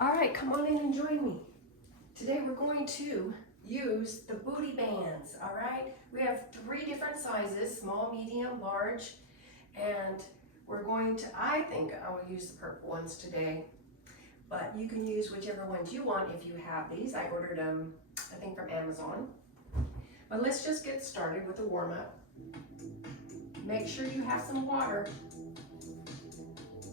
All right, come on in and join me. Today we're going to use the booty bands, all right? We have 3 different sizes, small, medium, large, and we're going to, I think I will use the purple ones today, but you can use whichever ones you want if you have these. I ordered them, I think from Amazon. But let's just get started with the warm-up. Make sure you have some water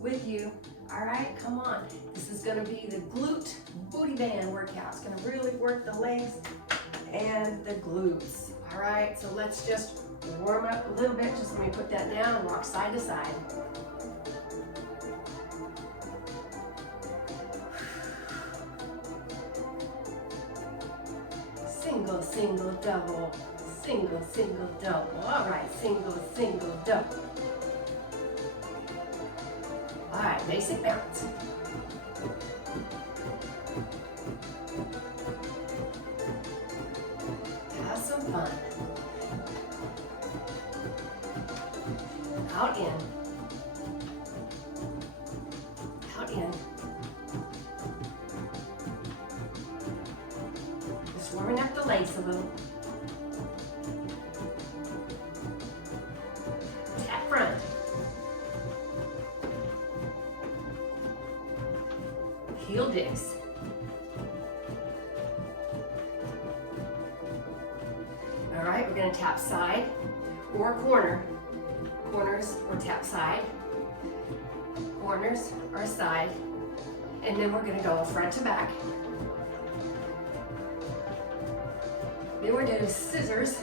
with you. All right, come on. This is gonna be the glute booty band workout. It's gonna really work the legs and the glutes. All right, so let's just warm up a little bit. Just let me put that down and rock side to side. Single, single, double. Single, single, double. All right, single, single, double. All right, basic bounce. Have some fun. Out in. Out in. Just warming up the legs a little. Tap front. Heel digs. All right, we're going to tap side or corner. Corners or tap side. Corners or side. And then we're going to go front to back. Then we're going to do scissors.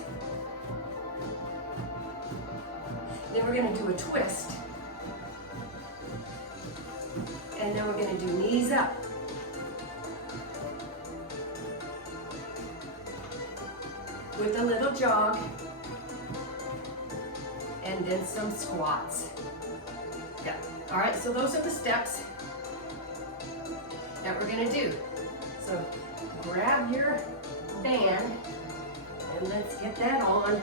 Then we're going to do a twist. And then we're going to do knees up. With a little jog. And then some squats. Yeah. All right, so those are the steps that we're going to do. So grab your band and let's get that on.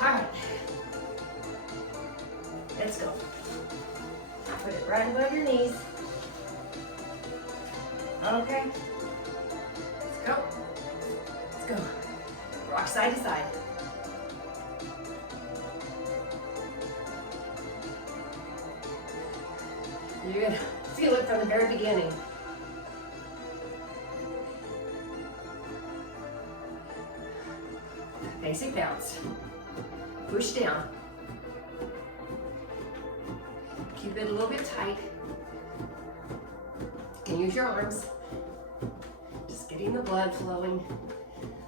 All right. Let's go. Put it right above your knees. Okay. Let's go. Let's go. Rock side to side. You're gonna feel it from the very beginning. Basic bounce. Push down. Keep it a little bit tight. You can use your arms. Just getting the blood flowing,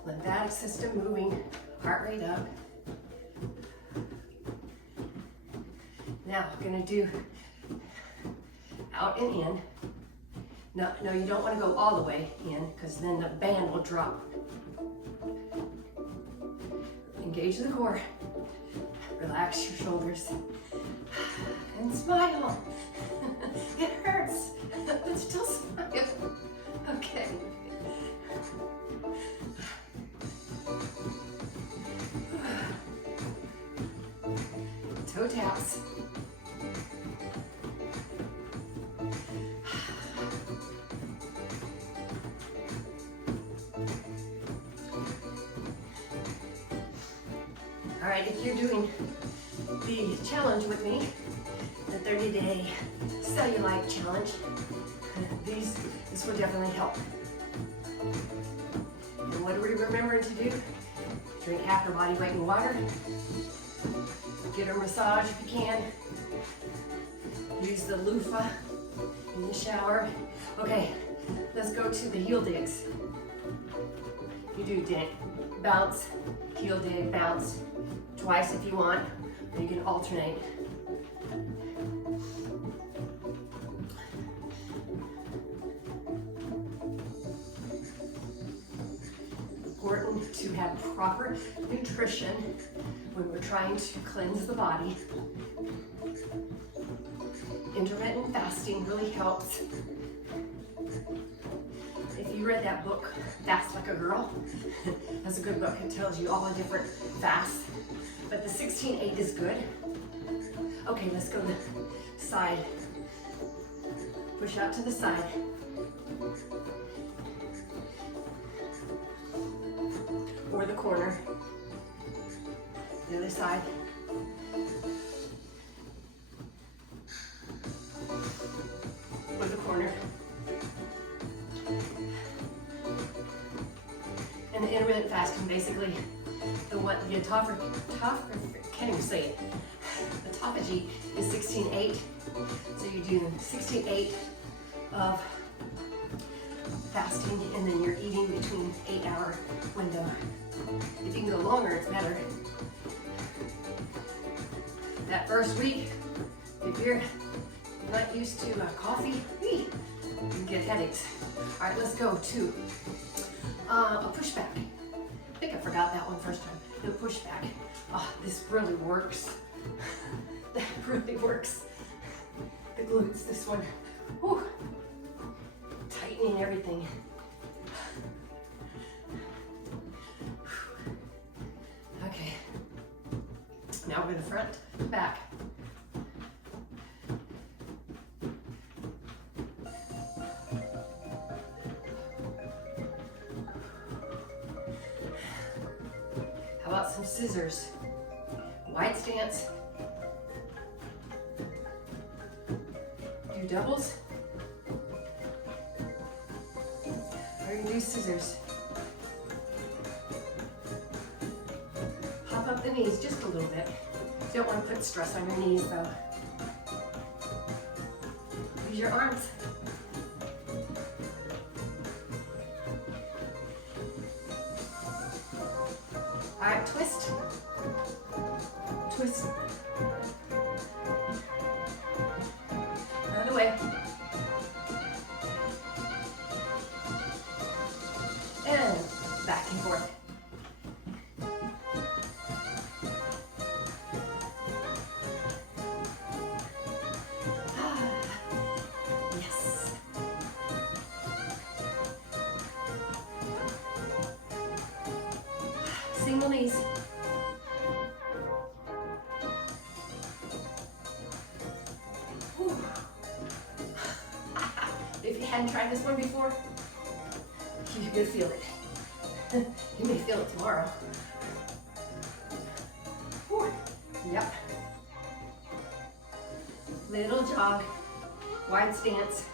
lymphatic system moving, heart rate up. Now we're gonna do out and in. No, you don't want to go all the way in because then the band will drop. Engage the core. Relax your shoulders. And smile. It hurts, but still smile. Okay. Toe taps. All right, if you're doing the challenge with me, the 30-day cellulite challenge, this will definitely help. And what are we remembering to do? Drink half your body weight in water. Get a massage if you can. Use the loofah in the shower. Okay, let's go to the heel digs. You do dig, bounce, heel dig, bounce. Twice if you want, or you can alternate. Important to have proper nutrition when we're trying to cleanse the body. Intermittent fasting really helps. If you read that book, Fast Like a Girl, that's a good book. It tells you all the different fasts. But the 16-8 is good. Okay, let's go to the side. Push out to the side. Or the corner. The other side. Or the corner. And intermittent fasting, basically, the can't even say it. Autophagy is 16-8. So you do 16-8 of fasting, and then you're eating between 8-hour window. If you can go longer, it's better. That first week, if you're not used to coffee, you can get headaches. All right, let's go to a pushback. I think I forgot that one first time. The pushback. Oh, this really works. That really works. The glutes, this one. Whew. Tightening everything. Okay. Now we're going to front, back. How about some scissors? Wide stance. Do doubles. Or you can do scissors. Pop up the knees just a little bit. You don't want to put stress on your knees though. Use your arms. All right, twist. Twist. Another way. And back and forth. Yes. Single knees. If you hadn't tried this one before, you could feel it. You may feel it tomorrow. Whew. Yep. Little jog, wide stance.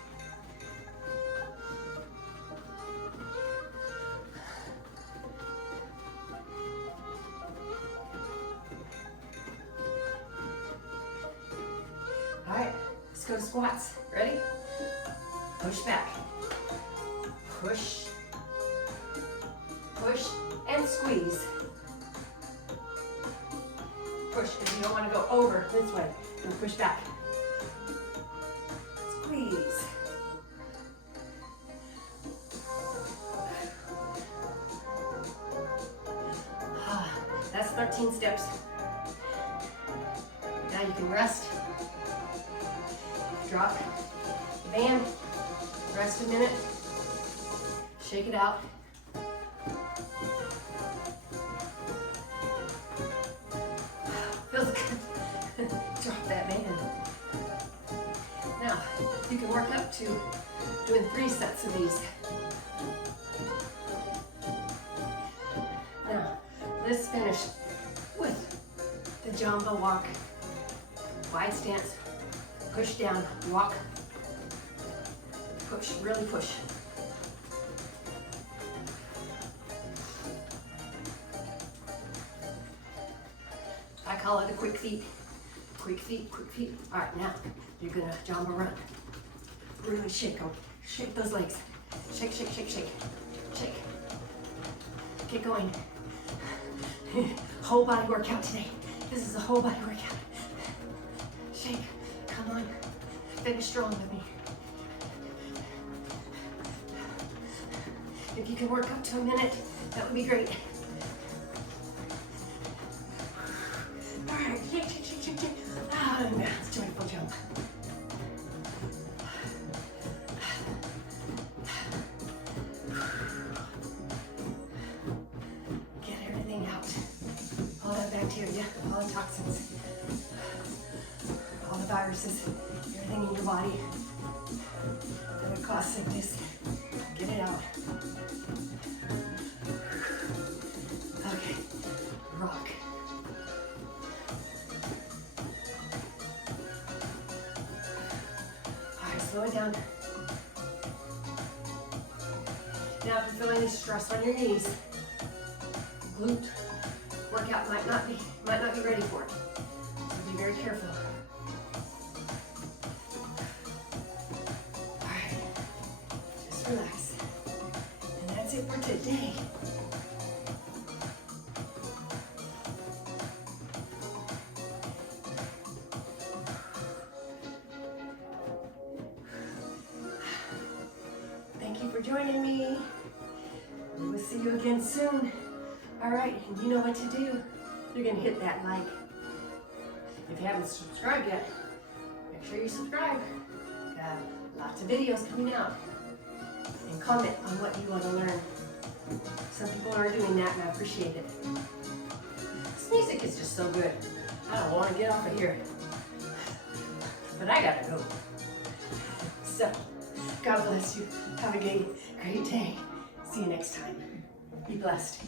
All right, let's go to squats. Ready? Push back. Push. Push and squeeze. Push if you don't want to go over this way. And push back. Squeeze. That's 13 steps. Now you can rest. Drop the band. Rest a minute. Shake it out. Feels good. Drop that band. Now, you can work up to doing 3 sets of these. Now, let's finish with the Jamba walk. Wide stance. Push down, walk. Push, really push. I call it a quick feet. Quick feet, quick feet. All right, now you're gonna Jamba run. Really shake them. Shake those legs. Shake, shake, shake, shake. Shake. Get going. Whole body workout today. This is a whole body workout. Shake. Come on. Finish strong with me. If you can work up to a minute, that would be great. All right, shake, shake, shake, shake, shake. And let's do a full jump. Get everything out. All that bacteria, all the toxins, all the viruses, everything in your body. sickness. Get it out. Okay, rock. All right, slow it down. Now, if you feel any stress on your knees, glute workout might not be ready for it. So be very careful. All right, just relax. And that's it for today. Thank you for joining me. We will see you again soon. All right, and you know what to do. You're gonna hit that like. If you haven't subscribed yet, make sure you subscribe. Got lots of videos coming out. And comment on what you want to learn. Some people are doing that and I appreciate it. This music is just so good. I don't want to get off of here. But I gotta go. So, God bless you. Have a great day. See you next time. Be blessed.